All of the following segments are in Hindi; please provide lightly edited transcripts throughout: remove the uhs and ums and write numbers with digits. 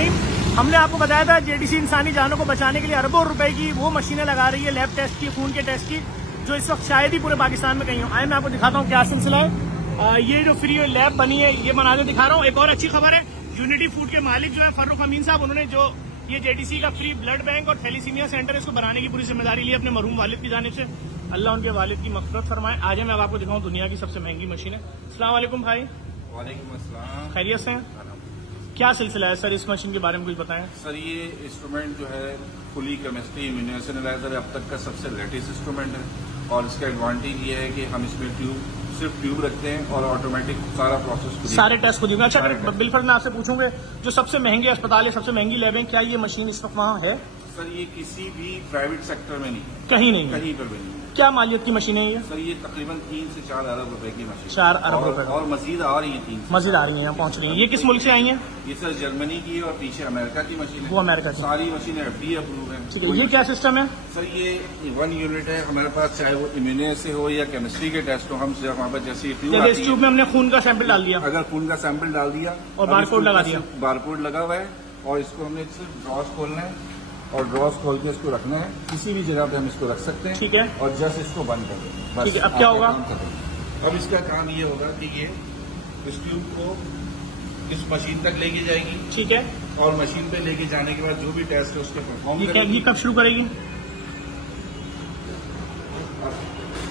रहीम। हमने आपको बताया था जेडीसी इंसानी जानों को बचाने के लिए अरबों रुपए की वो मशीनें लगा रही है लैब टेस्ट की, खून के टेस्ट की, जो इस वक्त शायद ही पूरे पाकिस्तान में कहीं हो। आए मैं आपको दिखाता हूँ क्या सिलसिला है। ये जो फ्री लैब बनी है ये बना के दिखा रहा हूँ। एक और अच्छी खबर है, यूनिटी फूड के मालिक जो है फर्रुख अमीन साहब, उन्होंने जो ये जेडीसी का फ्री ब्लड बैंक और थैलीसीमिया सेंटर इसको बनाने की पूरी जिम्मेदारी ली अपने मरहूम वालिद की जानिब से। अल्लाह उनके वालिद की मग़फ़िरत फरमाए। आज मैं आपको दिखाऊं दुनिया की सबसे महंगी मशीन है। अस्सलाम वालेकुम भाई। वालेकुम अस्सलाम। खैरियत से हैं? क्या सिलसिला है सर, इस मशीन के बारे में कुछ बताएं। सर ये इंस्ट्रूमेंट जो है फुली केमिस्ट्री इम्यूनेशन एनालाइजर अब तक का सबसे लेटेस्ट इंस्ट्रूमेंट है और इसका एडवांटेज ये है कि हम इसमें सिर्फ ट्यूब रखते हैं और ऑटोमेटिक सारा प्रोसेस सारे टेस्ट को देंगे। अच्छा बिलफर मैं आपसे पूछूंगा, जो सबसे महंगे अस्पताल है, सबसे महंगी लैब है, क्या ये मशीन इस वक्त वहाँ है? सर ये किसी भी प्राइवेट सेक्टर में नहीं, कहीं नहीं, कहीं पर भी नहीं। क्या मालियत की मशीन है ये? सर ये तकरीबन 3 से 4 अरब रुपए की मशीन। 4 अरब रुपए और मजीद आ रही है, मजीद आ रही है, यहाँ पहुँच रही है। ये किस मुल्क से आई है? ये सर जर्मनी की है और पीछे अमेरिका की मशीन है। वो अमेरिका की सारी मशीनें FDA अप्रूव है। ठीक है, ये क्या सिस्टम है? सर ये 1 यूनिट है हमारे पास, चाहे वो इम्यूने से हो या केमिस्ट्री के टेस्ट हो। हम वहाँ पर जैसे इस ट्यूब में हमने खून का सैंपल डाल दिया, अगर खून का सैंपल डाल दिया और बारकोड लगा दिया, बारकोड लगा हुआ है और इसको हमने सिर्फ ड्रॉस खोलना है और ड्रॉस खोल के इसको रखना है। किसी भी जगह पे हम इसको रख सकते हैं। ठीक है, और जस्ट इसको बंद कर दें। ठीक है, अब क्या होगा? अब इसका काम ये होगा कि ये इस ट्यूब को इस मशीन तक लेके जाएगी। ठीक है, और मशीन पे लेके जाने के बाद जो भी टेस्ट है उसके परफॉर्म करेगी। ये कब शुरू करेगी?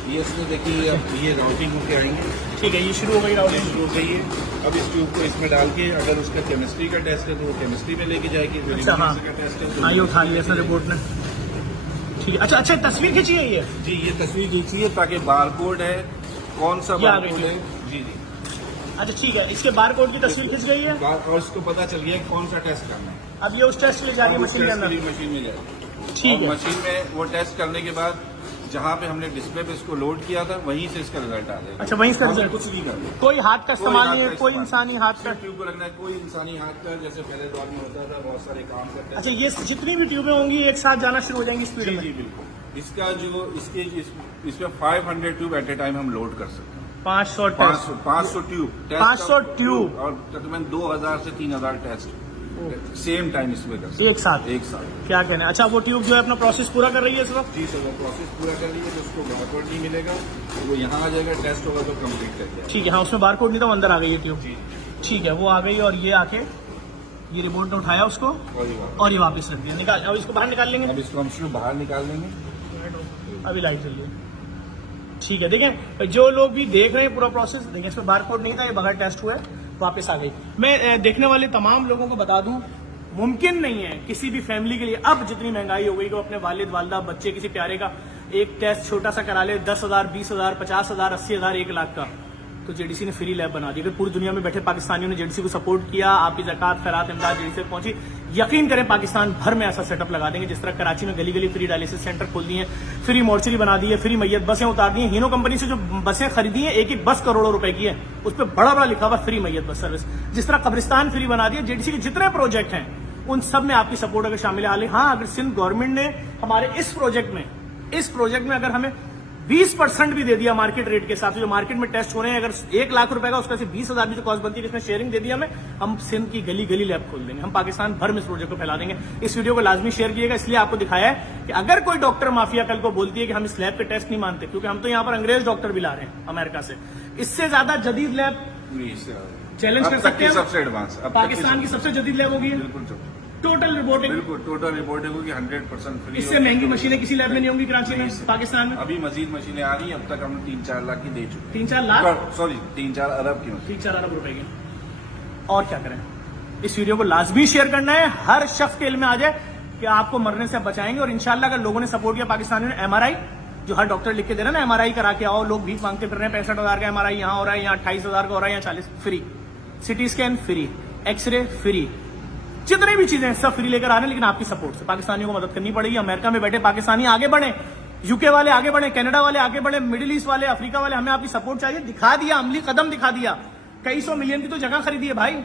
ये इसमें देखिए ये राउटिंग होके आएंगे। ठीक है, ये शुरू हो गई राउटिंग, शुरू हो गई है। अब इस ट्यूब को इसमें डाल के अगर उसका केमिस्ट्री का टेस्ट है तो वो केमिस्ट्री में लेके जाएगी। अच्छा हाँ, का टेस्ट है तो ये उठा लिया सर रिपोर्ट ने। ठीक है, अच्छा तस्वीर खींची है ये? जी ये तस्वीर खींचिए ताकि बारकोड है कौन सा बारकोड है। जी जी अच्छा ठीक है, इसके बारकोड की तस्वीर खींच गई है और इसको पता चल गया कौन सा टेस्ट करना है। अब ये उस टेस्ट के लिए जा रही है मशीन के अंदर। मशीन में जाएगी। ठीक है, मशीन में वो टेस्ट करने के बाद जहाँ पे हमने डिस्प्ले पे इसको लोड किया था वहीं से इसका रिजल्ट आ जाएगा। अच्छा वहीं से रिजल्ट, कुछ नहीं करना, कोई हाथ का इस्तेमाल नहीं है, कोई इंसानी हाथ का ट्यूब को रखना है, कोई इंसानी हाथ का जैसे पहले दौर में होता था, बहुत सारे काम करते हैं। अच्छा ये जितनी भी ट्यूबें होंगी एक साथ जाना शुरू हो जाएंगी स्पीड में? जी बिल्कुल। इसका जो इसमें 500 ट्यूब एट ए टाइम हम लोड कर सकते हैं। 500 ट्यूब 500 ट्यूब और तकरीबन 2000 से 3000 टेस्ट सेम टाइम इसमें कर एक साथ। क्या कहना है? अच्छा वो ट्यूब जो है अपना प्रोसेस पूरा कर रही है इस वक्त? जी सर वो प्रोसेस पूरा कर रही है, तो उसको बारकोड नहीं मिलेगा, तो वो यहाँ आ जाएगा, टेस्ट होगा तो कंप्लीट कर दिया। ठीक है, हाँ उसमें बारकोड नहीं था, अंदर आ गई है ट्यूब। ठीक है, वो आ गई और ये आके ये रिपोर्ट ने उठाया उसको और ये वापस रख दिया, निकाल। अब इसको बाहर निकाल लेंगे। अब इसको हम शुरू बाहर निकाल लेंगे। अभी लाइट चलिए। ठीक है, देखें जो लोग भी देख रहे हैं पूरा प्रोसेस, देखें इसमें बारकोड नहीं था, ये बगैर टेस्ट हुआ है, वापस आ गई। मैं देखने वाले तमाम लोगों को बता दूं, मुमकिन नहीं है किसी भी फैमिली के लिए, अब जितनी महंगाई हो गई, तो अपने वालिद वालदा बच्चे किसी प्यारे का एक टेस्ट छोटा सा करा ले 10,000 20,000 50,000 80,000 1 लाख का, तो जेडीसी ने फ्री लैब बना दी। अगर पूरी दुनिया में बैठे पाकिस्तानियों ने जेडीसी को सपोर्ट किया, आपकी ज़कात खैरात इमदाद जेडीसी से पहुंची, यकीन करें पाकिस्तान भर में ऐसा सेटअप लगा देंगे जिस तरह कराची में गली गली फ्री डायलिसिस सेंटर खोल दिए, फ्री मोर्चरी बना दी है, फ्री मैयत बसें उतार दी हैं। हीनो कंपनी से जो बसें खरीदी हैं एक बस करोड़ों रुपए की है, उस पर बड़ा बड़ा लिखा हुआ फ्री मैयत बस सर्विस। जिस तरह कब्रिस्तान फ्री बना दिया, जेडीसी के जितने प्रोजेक्ट हैं उन सब में आपकी सपोर्ट अगर शामिल है। हाँ अगर सिंध गवर्नमेंट ने हमारे इस प्रोजेक्ट में अगर हमें 20% भी दे दिया मार्केट रेट के साथ, जो मार्केट में टेस्ट हो रहे हैं, अगर 1 लाख रुपए का उसका से 20,000 भी जो कॉस्ट बनती है, इसमें शेयरिंग दे दिया हमें, हम सिंध की गली गली लैब खोल देंगे, हम पाकिस्तान भर में इस प्रोजेक्ट को फैला देंगे। इस वीडियो को लाजमी शेयर कीजिएगा, इसलिए आपको दिखाया है कि अगर कोई डॉक्टर माफिया कल को बोलती है कि हम इस लैब के टेस्ट नहीं मानते, क्योंकि हम तो यहाँ पर अंग्रेज डॉक्टर भी ला रहे हैं अमेरिका से, इससे ज्यादा जदीद लैब चैलेंज कर सकते हैं। सबसे एडवांस पाकिस्तान की सबसे जदीद लैब होगी, टोटल रिपोर्टिंग, बिल्कुल टोटल रिपोर्टिंग होगी 100% फ्री। इससे महंगी मशीनें किसी लैब में नहीं होंगी कराची में, पाकिस्तान में। अभी मजीद मशीनें आ रही है, अब तक हमने 3-4 लाख की दे चुके। 3-4 लाख, सॉरी 3-4 अरब की, 3-4 अरब रुपए की। और क्या करें, इस वीडियो को लाजमी शेयर करना है, हर शख्स के इल्म में आ जाए कि आपको मरने से बचाएंगे। और इंशाल्लाह अगर लोगों ने सपोर्ट किया, पाकिस्तानियों ने MRI जो हर डॉक्टर लिख के दे रहे हैं ना, MRI करा के आओ, लोग भीख मांगते फिर रहे हैं, 65,000 का MRI यहाँ हो रहा है, यहाँ 28,000 का हो रहा है, यहाँ 40 free, CT scan free, X ray free, जितनी भी चीजें सब फ्री लेकर आ रहे हैं, लेकिन आपकी सपोर्ट से पाकिस्तानियों को मदद करनी पड़ेगी। अमेरिका में बैठे पाकिस्तानी आगे बढ़े, यूके वाले आगे बढ़े, कनाडा वाले आगे बढ़े, मिडिल ईस्ट वाले, अफ्रीका वाले, हमें आपकी सपोर्ट चाहिए। दिखा दिया, अमली कदम दिखा दिया, कई 100 मिलियन की तो जगह खरीदी है भाई,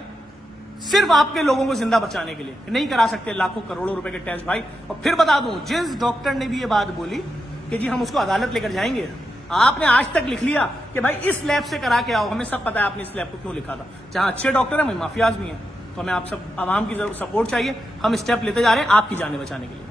सिर्फ आपके लोगों को जिंदा बचाने के लिए। नहीं करा सकते लाखों करोड़ों रुपए के टेस्ट भाई। और फिर बता दूं, जिस डॉक्टर ने भी ये बात बोली कि जी हम उसको अदालत लेकर जाएंगे, आपने आज तक लिख लिया कि भाई इस लैब से करा के आओ, हमें सब पता है आपने इस लैब को क्यों लिखा था। जहां अच्छे डॉक्टर है वहीं माफियाज भी हैं। तो हमें आप सब आवाम की सपोर्ट चाहिए। हम स्टेप लेते जा रहे हैं आपकी जानें बचाने के लिए।